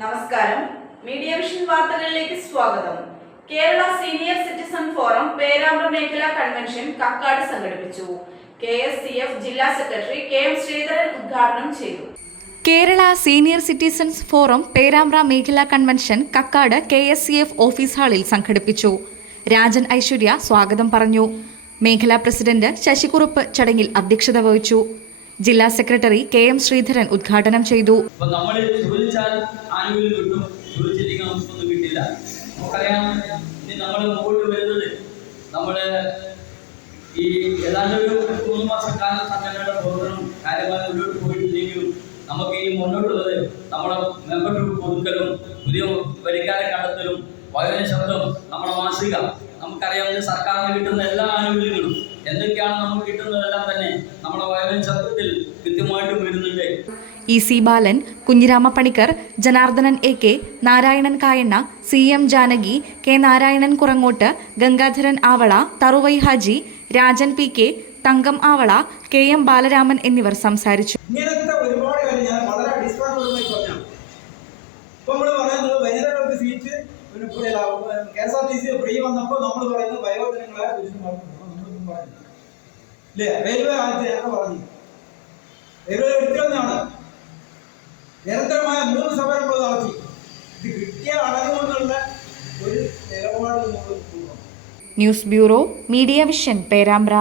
നമസ്കാരം. Media vision വാർത്തകളിലേക്ക് സ്വാഗതം. Kerala senior citizen forum Perambra മേഖലാ കൺവെൻഷൻ കക്കാട് സംഘടിപ്പിച്ചു. KSCF ജില്ലാ സെക്രട്ടറി KM ശ്രീധരൻ ഉദ്ഘാടനം ചെയ്തു. Kerala senior citizens forum Perambra മേഖലാ കൺവെൻഷൻ കക്കാട് KSCF ഓഫീസ് ഹാളിൽ സംഘടിപ്പിച്ചു. രാജൻ ഐശ്വര്യ സ്വാഗതം പറഞ്ഞു. മേഖലാ പ്രസിഡന്റ് ശശികുറുപ്പ് ചടങ്ങിൽ അധ്യക്ഷത വഹിച്ചു. ജില്ലാ സെക്രട്ടറി KM ശ്രീധരൻ ഉദ്ഘാടനം ചെയ്തു. ഈ ഏതാണ്ട് ഒരു 3 മാസക്കാലം സംഘടനയുടെ പ്രവർത്തനം കാര്യമായി മുന്നോട്ട് പോയിട്ടില്ലെങ്കിലും നമുക്ക് ഈ മുന്നോട്ടുള്ളത് നമ്മുടെ മെമ്പർഷിപ്പ് പുതുക്കലും പുതിയ വരിക്കാരെ കണ്ടെത്തലും വയോജന ശബ്ദം നമ്മുടെ മാസിക നമുക്കറിയാവുന്ന സർക്കാരിന് കിട്ടുന്ന എല്ലാ ആനുകൂല്യങ്ങളും എന്തൊക്കെയാണ് നമുക്ക് കിട്ടുന്നതെല്ലാം തന്നെ നമ്മുടെ വയോജന ശബ്ദത്തിൽ കൃത്യമായിട്ടും വരുന്നുണ്ട്. EC ബാലൻ, Kunhirama Panicker, Janardhanan AK, Narayanan Kayanna, CM Janaki, K Narayanan കുറങ്ങോട്ട്, Gangadharan Avala, Tharuvai Haji, Rajan PK, തങ്കം ആവള, KM ബാലരാമൻ എന്നിവർ സംസാരിച്ചു. ഇങ്ങനത്തെ ഒരുപാട് കാര്യം ഞാൻ വളരെ അടിസ്ഥാനപരമായി പറഞ്ഞു. ഇപ്പൊ നമ്മൾ പറയുന്നത് വനിതകൾക്ക് സീറ്റ് KSRTC ഫ്രീ വന്നപ്പോൾ നമ്മൾ പറയുന്നത് വയോജനങ്ങളെ നമ്മളൊന്നും പറഞ്ഞു അല്ലേ? റെയിൽവേ ആദ്യമൊക്കെ പറഞ്ഞു റെയിൽവേ എടുക്കുന്നതാണ്. നിരന്തരമായ 3 സമരങ്ങൾ നടത്തി ഇത് കിട്ടിയ അടങ്ങുമെന്നുള്ള ഒരു നിലപാട് നമ്മൾ news bureau, media vision, Perambra.